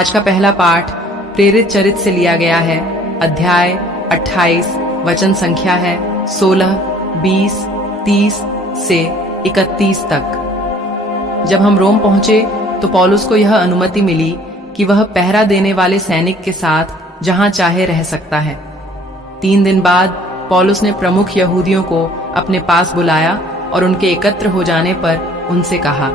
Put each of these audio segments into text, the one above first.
आज का पहला पाठ प्रेरित चरित से लिया गया है। अध्याय 28, वचन संख्या है 16, 20, 30 से 31 तक। जब हम रोम पहुंचे तो पौलुस को यह अनुमति मिली कि वह पहरा देने वाले सैनिक के साथ जहां चाहे रह सकता है। 3 दिन बाद पौलुस ने प्रमुख यहूदियों को अपने पास बुलाया और उनके एकत्र हो जाने पर उनसे कहा,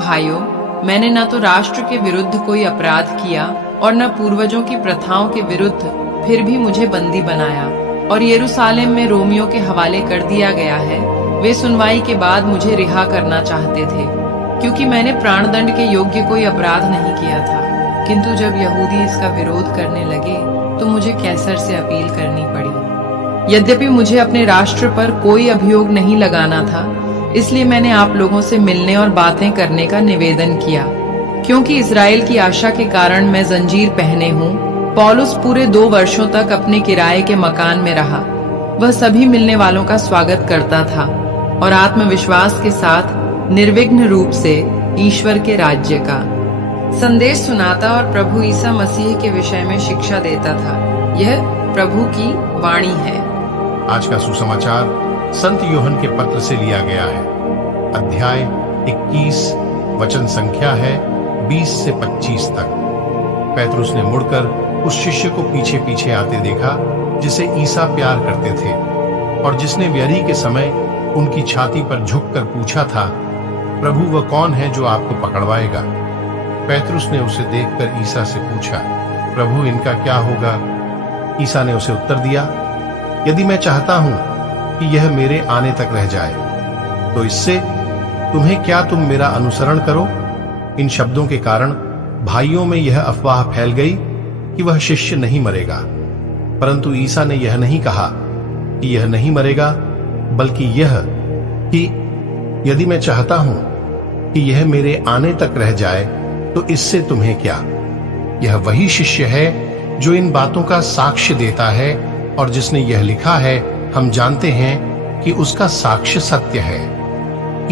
भाइयों, मैंने न तो राष्ट्र के विरुद्ध कोई अपराध किया और न पूर्वजों की प्रथाओं के विरुद्ध, फिर भी मुझे बंदी बनाया और यरूशलेम में रोमियों के हवाले कर दिया गया है। वे सुनवाई के बाद मुझे रिहा करना चाहते थे, क्योंकि मैंने प्राणदंड के योग्य कोई अपराध नहीं किया था। किंतु जब यहूदी इसका विरोध करने लगे तो मुझे कैसर से अपील करनी पड़ी। यद्यपि मुझे अपने राष्ट्र पर कोई अभियोग नहीं लगाना था, इसलिए मैंने आप लोगों से मिलने और बातें करने का निवेदन किया, क्योंकि इजराइल की आशा के कारण मैं जंजीर पहने हूँ। पौलुस पूरे 2 वर्षों तक अपने किराए के मकान में रहा। वह सभी मिलने वालों का स्वागत करता था और आत्मविश्वास के साथ निर्विघ्न रूप से ईश्वर के राज्य का संदेश सुनाता और प्रभु ईसा मसीह के विषय में शिक्षा देता था। यह प्रभु की वाणी है। आज का सुसमाचार संत यूहन्ना के पत्र से लिया गया है। अध्याय 21, वचन संख्या है 20 से 25 तक। पेतरुस ने मुड़कर उस शिष्य को पीछे पीछे आते देखा जिसे ईसा प्यार करते थे और जिसने व्यरी के समय उनकी छाती पर झुककर पूछा था, प्रभु वह कौन है जो आपको पकड़वाएगा? पेतरुस ने उसे देखकर ईसा से पूछा, प्रभु इनका क्या होगा? ईसा ने उसे उत्तर दिया, यदि मैं चाहता हूं कि यह मेरे आने तक रह जाए तो इससे तुम्हें क्या, तुम मेरा अनुसरण करो। इन शब्दों के कारण भाइयों में यह अफवाह फैल गई कि वह शिष्य नहीं मरेगा। परंतु ईसा ने यह नहीं कहा कि यह नहीं मरेगा, बल्कि यह कि यदि मैं चाहता हूं कि यह मेरे आने तक रह जाए तो इससे तुम्हें क्या। यह वही शिष्य है जो इन बातों का साक्ष्य देता है और जिसने यह लिखा है, हम जानते हैं कि उसका साक्ष्य सत्य है।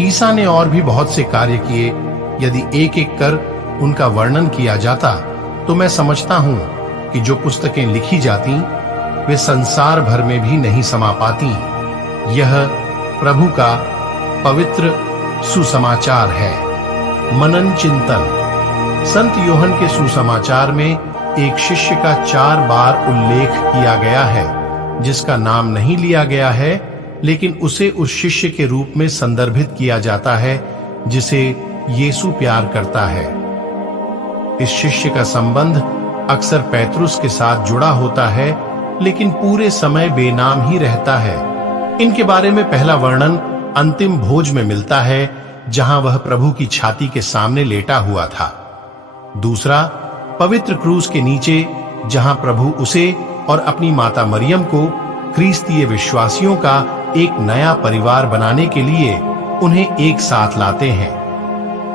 ईसा ने और भी बहुत से कार्य किए। यदि एक एक कर उनका वर्णन किया जाता तो मैं समझता हूं कि जो पुस्तकें लिखी जाती वे संसार भर में भी नहीं समा पाती। यह प्रभु का पवित्र सुसमाचार है। मनन चिंतन। संत यूहन्ना के सुसमाचार में एक शिष्य का 4 बार उल्लेख किया गया है जिसका नाम नहीं लिया गया है, लेकिन उसे उस शिष्य के रूप में संदर्भित किया जाता है जिसे यीशु प्यार करता है। इस शिष्य का संबंध अक्सर पेतरुस के साथ जुड़ा होता है, लेकिन पूरे समय बेनाम ही रहता है। इनके बारे में पहला वर्णन अंतिम भोज में मिलता है, जहां वह प्रभु की छाती के सामने लेटा हुआ था। दूसरा, पवित्र क्रूस के नीचे, जहां प्रभु उसे और अपनी माता मरियम को ख्रीस्तीय विश्वासियों का एक नया परिवार बनाने के लिए उन्हें एक साथ लाते हैं।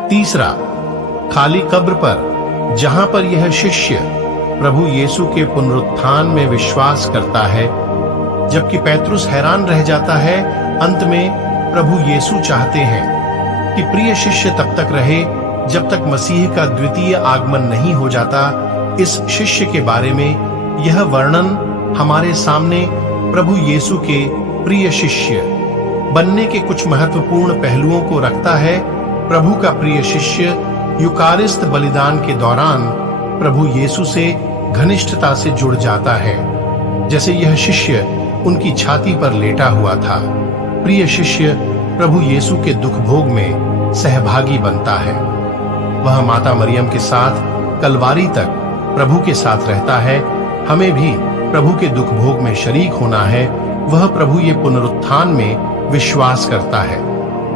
तीसरा, खाली कब्र पर, जहां पर यह शिष्य प्रभु यीशु के पुनरुत्थान में विश्वास करता है, जबकि पेतरुस हैरान रह जाता है। अंत में प्रभु यीशु चाहते हैं कि प्रिय शिष्य तब तक रहे जब तक मसीह का द्वितीय आगमन नहीं हो जाता। इस शिष्य के बारे में यह वर्णन हमारे सामने प्रभु यीशु के प्रिय शिष्य बनने के कुछ महत्वपूर्ण पहलुओं को रखता है। प्रभु का प्रिय शिष्य यूकारिस्त बलिदान के दौरान प्रभु यीशु से घनिष्ठता से जुड़ जाता है, जैसे यह शिष्य उनकी छाती पर लेटा हुआ था। प्रिय शिष्य प्रभु यीशु के दुख भोग में सहभागी बनता है। वह माता मरियम के साथ कलवारी तक प्रभु के साथ रहता है। हमें भी प्रभु के दुख भोग में शरीक होना है। वह प्रभु ये पुनरुत्थान में विश्वास करता है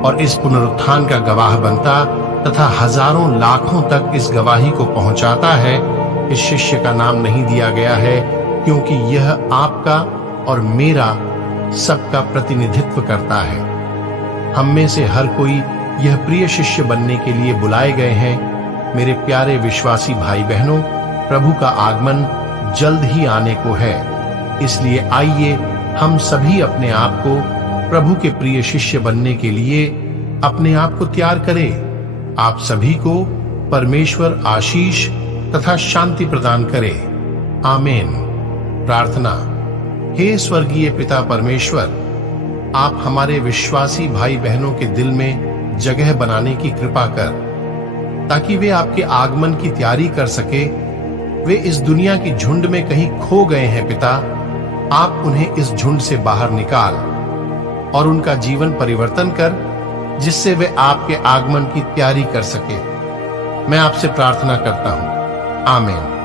और इस पुनरुत्थान का गवाह बनता तथा हजारों लाखों तक इस गवाही को पहुंचाता है। इस शिष्य का नाम नहीं दिया गया है क्योंकि यह आपका और मेरा सबका प्रतिनिधित्व करता है। हम में से हर कोई यह प्रिय शिष्य बनने के लिए बुलाए गए हैं। मेरे प्यारे विश्वासी भाई बहनों, प्रभु का आगमन जल्द ही आने को है। इसलिए आइए हम सभी अपने आप को प्रभु के प्रिय शिष्य बनने के लिए अपने आप को तैयार करें। आप सभी को परमेश्वर आशीष तथा शांति प्रदान करे। आमीन। प्रार्थना। हे स्वर्गीय पिता परमेश्वर, आप हमारे विश्वासी भाई बहनों के दिल में जगह बनाने की कृपा कर, ताकि वे आपके आगमन की तैयारी कर सके। वे इस दुनिया की झुंड में कहीं खो गए हैं पिता, आप उन्हें इस झुंड से बाहर निकाल और उनका जीवन परिवर्तन कर, जिससे वे आपके आगमन की तैयारी कर सके। मैं आपसे प्रार्थना करता हूं। आमीन।